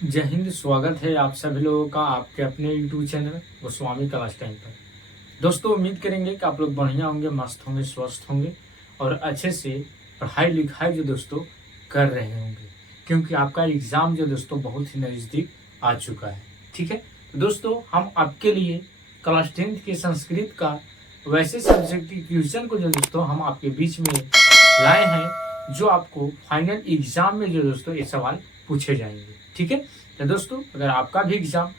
जय हिंद। स्वागत है आप सभी लोगों का आपके अपने YouTube channel Goswami class time पर। दोस्तों उम्मीद करेंगे कि आप लोग बढ़िया होंगे, मस्त होंगे, स्वस्थ होंगे और अच्छे से पढ़ाई लिखाई जो दोस्तों कर रहे होंगे, क्योंकि आपका एग्ज़ाम जो दोस्तों बहुत ही नज़दीक आ चुका है। ठीक है, तो दोस्तों हम आपके लिए क्लास 10th के संस्कृत का वैसे सब्जेक्ट की क्वेश्चन को जो दोस्तों हम आपके बीच में लाए हैं, जो आपको फाइनल एग्जाम में जो दोस्तों ये सवाल पूछे जाएंगे। ठीक है, तो दोस्तों अगर आपका भी एग्जाम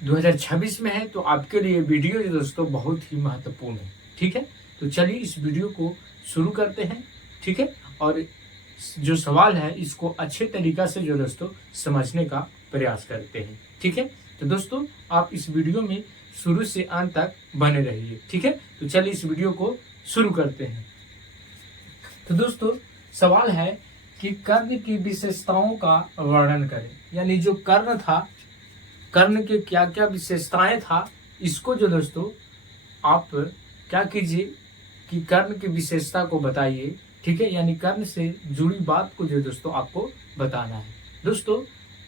2026 में है तो आपके लिए वीडियो जो दोस्तों बहुत ही महत्वपूर्ण है। ठीक है, तो चलिए इस वीडियो को शुरू करते हैं। ठीक है, और जो सवाल है इसको अच्छे तरीका से जो दोस्तों समझने का प्रयास करते हैं। ठीक है, तो दोस्तों आप इस वीडियो में शुरू से अंत तक बने रहिए। ठीक है, तो चलिए इस वीडियो को शुरू करते हैं। तो दोस्तों सवाल है कि कर्ण की विशेषताओं का वर्णन करें, यानी जो कर्ण था, कर्ण के क्या क्या विशेषताएं था, इसको जो दोस्तों आप क्या कीजिए कि कर्ण की विशेषता को बताइए। ठीक है, यानी कर्ण से जुड़ी बात को जो दोस्तों आपको बताना है। दोस्तों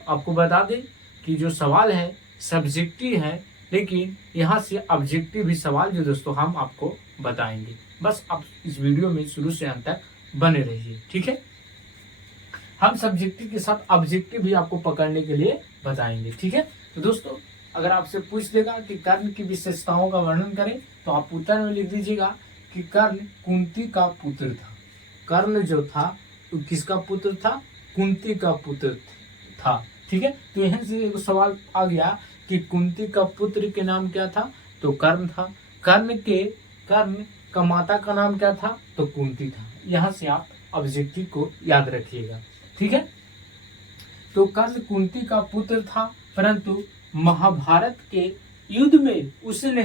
आपको बता दें कि जो सवाल है सब्जेक्टिव है, लेकिन यहाँ से ऑब्जेक्टिव भी सवाल जो दोस्तों हम आपको बताएंगे। बस आप इस वीडियो में शुरू से अंत तक बने रहिए। ठीक है, हम सब्जेक्टिव के साथ ऑब्जेक्टिव भी आपको पकड़ने के लिए बताएंगे। ठीक है, तो दोस्तों अगर आपसे पूछ देगा कि कर्ण की विशेषताओं का वर्णन करें, तो आप उत्तर में लिख दीजिएगा कि कर्ण कुंती का पुत्र था। कर्ण जो था तो किसका पुत्र था? कुंती का पुत्र था। ठीक है, तो यहाँ से एक सवाल आ गया कि कुंती का पुत्र के नाम क्या था? तो कर्ण था। कर्ण का माता का नाम क्या था? तो कुंती था। यहाँ से आप ऑब्जेक्टिव को याद रखिएगा। ठीक है, तो कर्ण कुंती का पुत्र था, परंतु महाभारत के युद्ध में उसने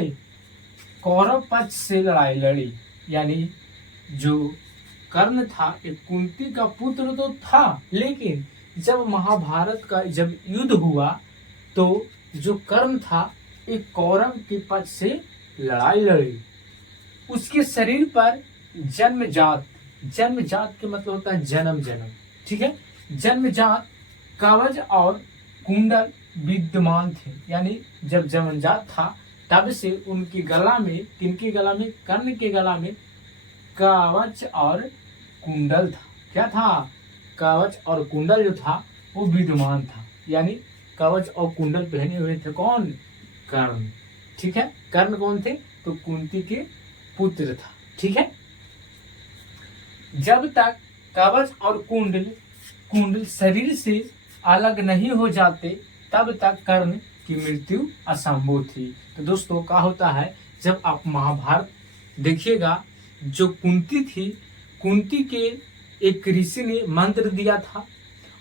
कौरव पक्ष से लड़ाई लड़ी। यानी जो कर्ण था एक कुंती का पुत्र तो था, लेकिन जब महाभारत का जब युद्ध हुआ तो जो कर्ण था एक कौरव के पक्ष से लड़ाई लड़ी। उसके शरीर पर जन्मजात के मतलब होता है जन्म। ठीक है, जन्मजात कवच और कुंडल विद्यमान थे। यानी जब जन्मजात था तब से उनके गला में, किनके गला में? कर्ण के गला में कवच और कुंडल था। क्या था? कवच और कुंडल जो था वो विद्यमान था। यानी कवच और कुंडल पहने हुए थे कौन? कर्ण। ठीक है, कर्ण कौन थे? तो कुंती के पुत्र था। ठीक है, जब तक कवच और कुंडल शरीर से अलग नहीं हो जाते तब तक कर्ण की मृत्यु असंभव थी। तो दोस्तों क्या होता है, जब आप महाभारत देखिएगा, जो कुंती थी, कुंती के एक ऋषि ने मंत्र दिया था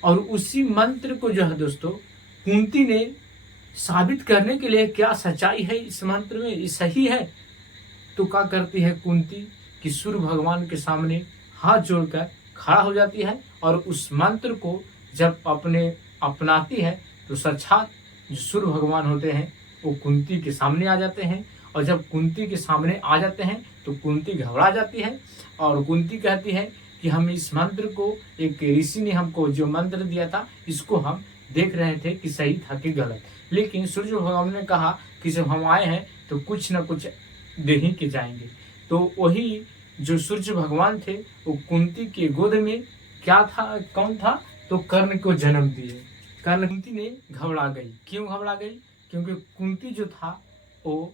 और उसी मंत्र को जो है दोस्तों कुंती ने साबित करने के लिए क्या सच्चाई है इस मंत्र में, ये सही है, तो क्या करती है कुंती कि सूर्य भगवान के सामने हाथ जोड़कर खड़ा हो जाती है और उस मंत्र को जब अपनाती है तो साक्षात जो सूर्य भगवान होते हैं वो कुंती के सामने आ जाते हैं। और जब कुंती के सामने आ जाते हैं तो कुंती घबरा जाती है और कुंती कहती है कि हम इस मंत्र को, एक ऋषि ने हमको जो मंत्र दिया था इसको हम देख रहे थे कि सही था कि गलत, लेकिन सूर्य भगवान ने कहा कि जब हम आए हैं तो कुछ न कुछ दे ही के जाएंगे। तो वही जो सूर्य भगवान थे वो कुंती के गोद में क्या था, कौन था? तो कर्ण को जन्म दिए। कर्ण, कुंती ने घबरा गई। क्यों घबरा गई? क्योंकि कुंती जो था वो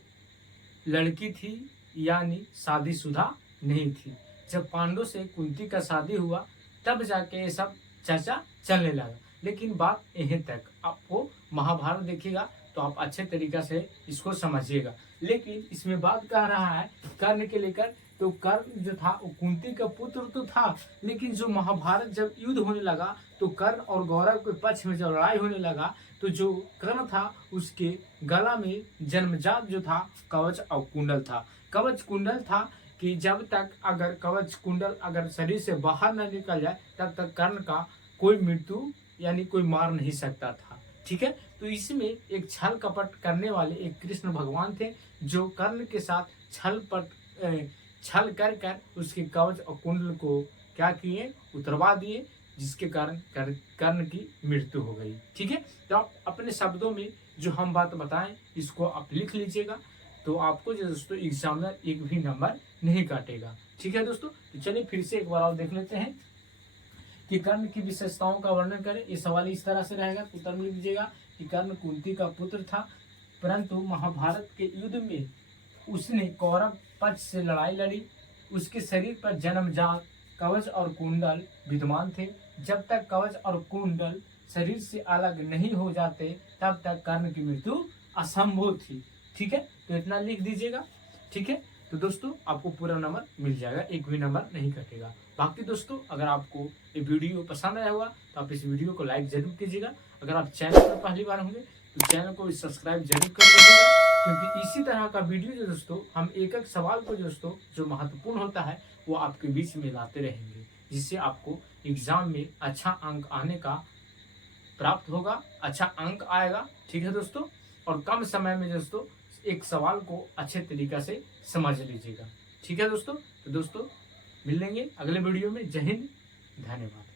लड़की थी, यानी शादीशुदा नहीं थी। जब पांडव से कुंती का शादी हुआ तब जाके ये सब चर्चा चलने लगा, लेकिन बात यहीं तक। आपको महाभारत देखिएगा तो आप अच्छे तरीका से इसको समझिएगा, लेकिन इसमें बात कह रहा है कर्ण के लेकर। तो कर्ण जो था वो कुंती का पुत्र तो था, लेकिन जो महाभारत जब युद्ध होने लगा तो कर्ण और गौरव के पक्ष में जब लड़ाई होने लगा तो जो कर्ण था उसके गला में जन्मजात जो था कवच और कुंडल था। कवच कुंडल था कि जब तक अगर कवच कुंडल अगर शरीर से बाहर न निकल जाए तब तक कर्ण का कोई मृत्यु यानी कोई मार नहीं सकता था। ठीक है, तो इसमें एक छल कपट करने वाले एक कृष्ण भगवान थे जो कर्ण के साथ छल कर उसके कवच और कुंडल को क्या किए? उतरवा दिए, जिसके कारण कर्ण की मृत्यु हो गई। ठीक है, तो आप अपने शब्दों में जो हम बात बताएं इसको आप लिख लीजिएगा, तो आपको जो दोस्तों एग्जामिनर एक भी नंबर नहीं काटेगा। ठीक है दोस्तों, तो चलिए फिर से एक बार और देख लेते हैं कि कर्ण की विशेषताओं का वर्णन करें। ये सवाल इस तरह से रहेगा, उत्तर में लिख दीजिएगा कि कर्ण कुंती का पुत्र था, परंतु महाभारत के युद्ध में उसने कौरव पक्ष से लड़ाई लड़ी। उसके शरीर पर जन्मजात कवच और कुंडल विद्यमान थे। जब तक कवच और कुंडल शरीर से अलग नहीं हो जाते तब तक कर्ण की मृत्यु असंभव थी। ठीक है, तो इतना लिख दीजिएगा। ठीक है, तो दोस्तों आपको पूरा नंबर मिल जाएगा, एक भी नंबर नहीं कटेगा। बाकी दोस्तों अगर आपको ये वीडियो पसंद आया होगा तो आप इस वीडियो को लाइक जरूर कीजिएगा। अगर आप चैनल पर पहली बार होंगे तो चैनल को सब्सक्राइब जरूर कर लीजिएगा, क्योंकि इसी तरह का वीडियो जो दोस्तों हम एक एक सवाल को दोस्तों जो महत्वपूर्ण होता है वो आपके बीच में लाते रहेंगे, जिससे आपको एग्जाम में अच्छा अंक आने का प्राप्त होगा, अच्छा अंक आएगा। ठीक है दोस्तों, और कम समय में दोस्तों एक सवाल को अच्छे तरीका से समझ लीजिएगा। ठीक है दोस्तों, तो दोस्तों मिलेंगे अगले वीडियो में। जय हिंद, धन्यवाद।